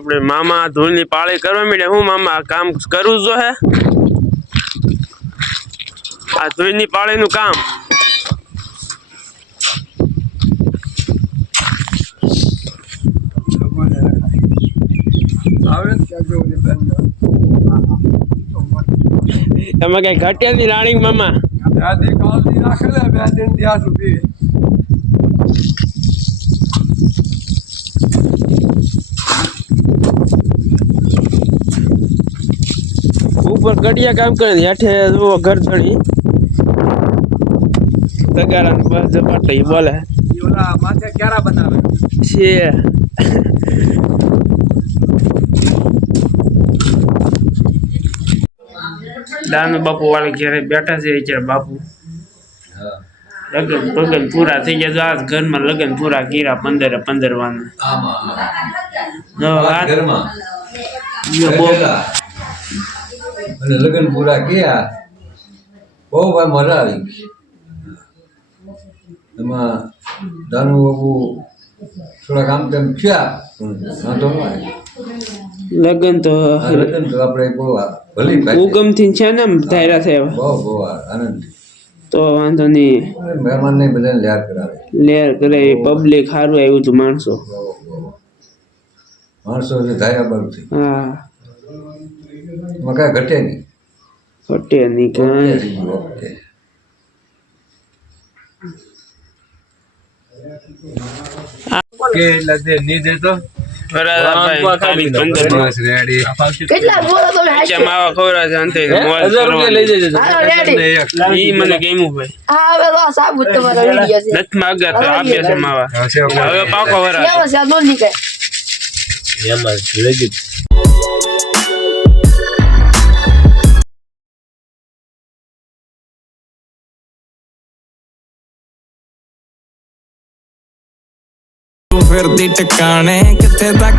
આપણે મામા ધૂળની પાળી કરવા માંડ્યા। હું મામા આ કામ કરું જો હે આ ધૂળની પાળીનું કામ તમે કઈ ઘટ્યા રાણી મામા ऊपर गड़िया काम करे हेठे वो घर धड़ी तगारा बस जपाट ही बोले ओला माथे क्यारा बनावे छे दान बापू वाले घरे बैठा छे अत्यारे बापू लगन भगन पूरा थई गया। आज घर में लगन पूरा कीरा 15 वाना घर में અને લગન પૂરા કર્યા બહુ ભાઈ મજા આવી એમાં દાનુ બાબુ થોડા કામ તેમ થયા વાંધો ન આવે લગન તો આપણે બહુ ભલી ઉગમથી છે ને ધાયરા થયા બહુ આનંદ તો વાંધો નહીં મહેમાનને બધાને લેર કરાવે લેર કરે પબ્લિક સારું આવ્યું હતું માણસો જે ધાર્યા બારું છે હા મકા ઘટે નહીં કાંઈ કે લદે ની દે તો કેટલા બોલો તમે માવા ખવરા જાનતે ઈ મને ગમ્યું ભાઈ હા હવે લો સાબુત તમારા વિડિયો છે નત માગા તો આપ્યા છે માવા હવે પાકો વરા કેવો છે આ નોંધી કે એમાં લેજી फिरती टिकाने किथे तक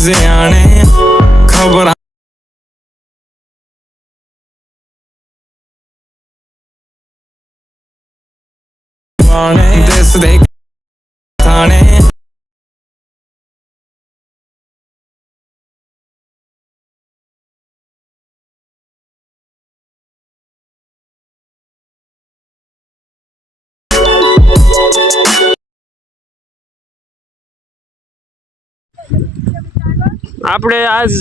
आने खबर देश देख थाने આપણે આજ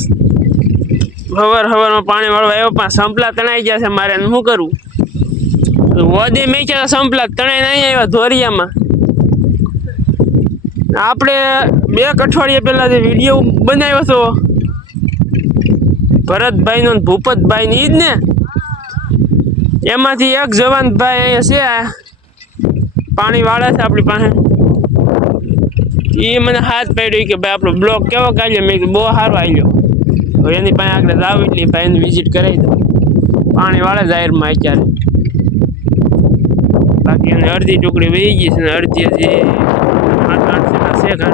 હવાર પાણી વાળવા આવ્યો પણ સંપલા તણાઈ ગયા છે મારે શું કરવું વોદી મેચ્યા સંપલા તણાઈ નહીં આવ્યા ધોરિયામાં આપણે 2 અઠવાડિયા પહેલા જે વિડીયો બનાવ્યો હતો ભરતભાઈનો ભૂપતભાઈ ઈ જ ને એમાંથી એક જવાનભાઈ અહીંયા છે પાણી વાળે છે આપણી પાસે એ મને હાથ પાડ્યો કે ભાઈ આપણો બ્લોક કેવો કાઢ્યો મેં બહુ સારો આવ્યો હવે એની પાસે આગળ જાવ એટલે ભાઈને વિઝિટ કરાવી દો પાણી વાળે જાહેરમાં અત્યારે બાકી એને અડધી ટુકડી વહી ગઈ છે ને અડધી હજી 8 છે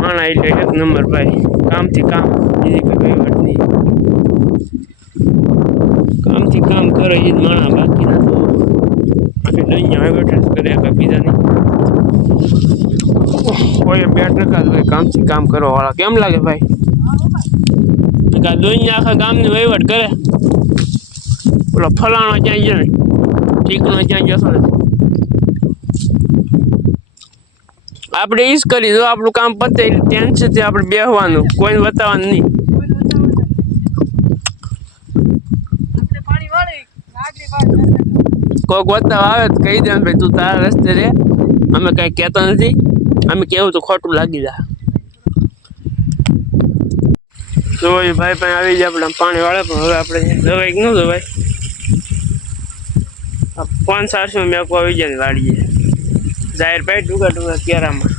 માણા એટલે 1 નંબર ભાઈ કામથી કામ બીજી કોઈ વહીવટ નહીં કામથી કામ કરે એ જ માણા બાકીના તો આપણે અહીંયા એડવર્ટાઈઝ કરે બીજાની કોઈ 2% હોય કામથી કામ કરવા વાળા કેમ લાગે ભાઈ દુનિયા આખા ગામની વહીવટ કરે પેલો ફલાણો ક્યાં ગયો ને ઠીકનો ક્યાં ગયો ને આપણે ઈ જ કરી જો આપણું કામ પતે ટેન્શનથી આપણે બેસવાનું કોઈને બતાવવાનું નહીં કોઈક બતાવ આવે તો કહી દે ભાઈ તું તારા રસ્તે રે અમે કઈ કહેતા નથી અમે કેવું તો ખોટું લાગી જાય તો ભાઈ ભાઈ આવી જાય આપણે પાણી વાળે પણ હવે આપણે દવાઈ ન દવાય 500 મેકો આવી જાય ને વાળીએ જાહેર પાઈ ટૂંકા કેરામાં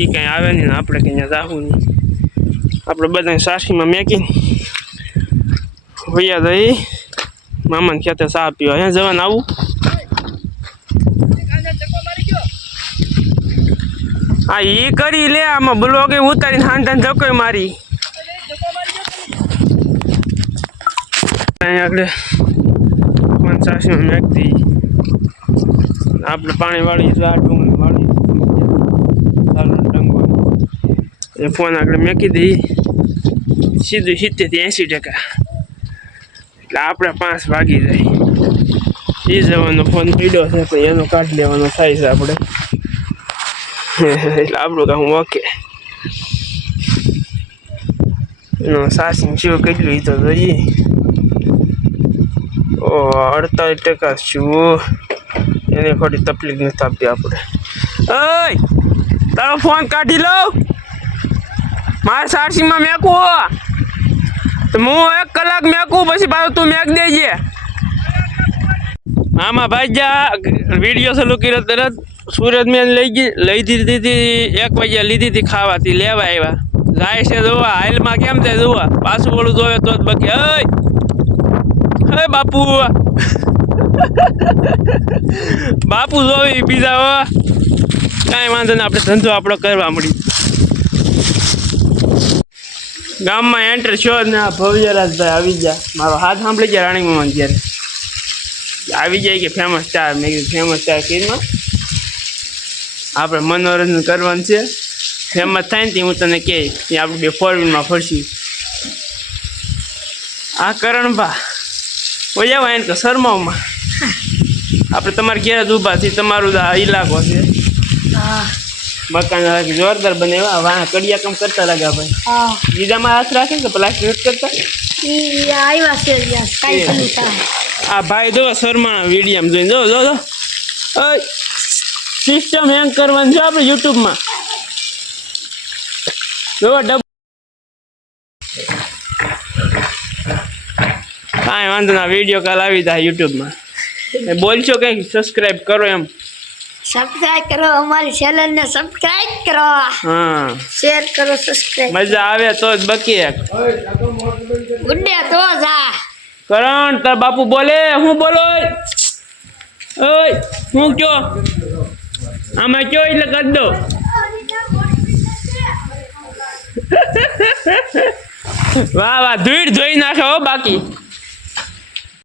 એ કંઈ આવે નહીં ને આપણે કંઈ જાવું નહીં આપણે બધા સાસીમાં મેકીને ભૈયા જઈ મામાને ખેતે ચા પીવા અહીંયા જવાનું આવું હા એ કરી લે આમાં બ્લોગ ઉતારીને હાંધાને ધક્કો મારી અહીંયા આગળ 500 મેકતી આપણે પાણી વાળી આ ડુંગળી વાળી ચાલો ડંગો એ ફોન આગળ મેકી દઈ સીધું 70 થી 80%. એટલે આપણે 5 વાગી જાય એ જવાનો ફોન પડ્યો છે પણ એનો કાઢી લેવાનો થાય છે આપણે એટલે આપણું કામ ઓકે એનો સાસિંગ શું કેટલું એ તો જોઈએ 48% શું એને ખોટી તકલીફ નથી આપી આપણે ઓય તારો ફોન કાઢી લઉં મારે સારસીમાં મેકવું તો હું 1 કલાક મેકું પછી પાછું તું મેક દેજે આમાં ભાઈ જા વિડીયો ચાલુ કર્યો તરત સુરત મેં લઈ દીધી હતી 1 વાગ્યા લીધી હતી ખાવાથી લેવા આવ્યા જાય છે જોવા હાલમાં કેમ થાય જોવા પાછું બોલું જોવે તો જ બકે હે બાપુ બાપુ જોવી બીજા હો કાંઈ વાંધો નહીં આપણે ધંધો આપણો કરવા મળી ગામમાં એન્ટર છો ને આ ભવ્યરાજભાઈ આવી ગયા મારો હાથ સાંભળી ગયા રાણી મામા ત્યારે આવી જાય કે ફેમસ સ્ટાર મેં કીધું ફેમસ સ્ટાર કીધમાં આપણે મનોરંજન કરવાનું છે ફેમસ થાય ને હું તને કહીશ કે આપણે 2 4 વ્હીલમાં ફરશી આ કરણભા ઓયા વાયન તો શરમાવમાં આપણે તમારે ઘેર જ ઊભા છીએ તમારું આ ઇલાકો છે મકાન જોરદાર બનાવ્યા વાહ કડિયા કામ કરતા લાગ્યા ભાઈ બીજામાં હાથ રાખે ને તો પ્લાસ્ટિક કરતા આ ભાઈ જો શર્માના વિડીયો જોઈને જો સિસ્ટમ હેંગ કરવાનું છે આપણે યુટ્યુબમાં જો કાંઈ વાંધો ના વિડીયો કાલ આવી જાય યુટ્યુબમાં બોલશો કંઈક સબસ્ક્રાઈબ કરો એમ સબસ્ક્રાઇબ કરો અમારી ચેનલ ને સબસ્ક્રાઇબ કરો હા શેર કરો સબસ્ક્રાઇબ મજા આવે તો જ બકી ગુડ ડે તો જા કરણ તાર બાપુ બોલે હું બોલો ઓય હું કયો આમાં કયો એટલે કરી દો વાહ વાહ ધૂળ ધોઈ નાખે હો બાકી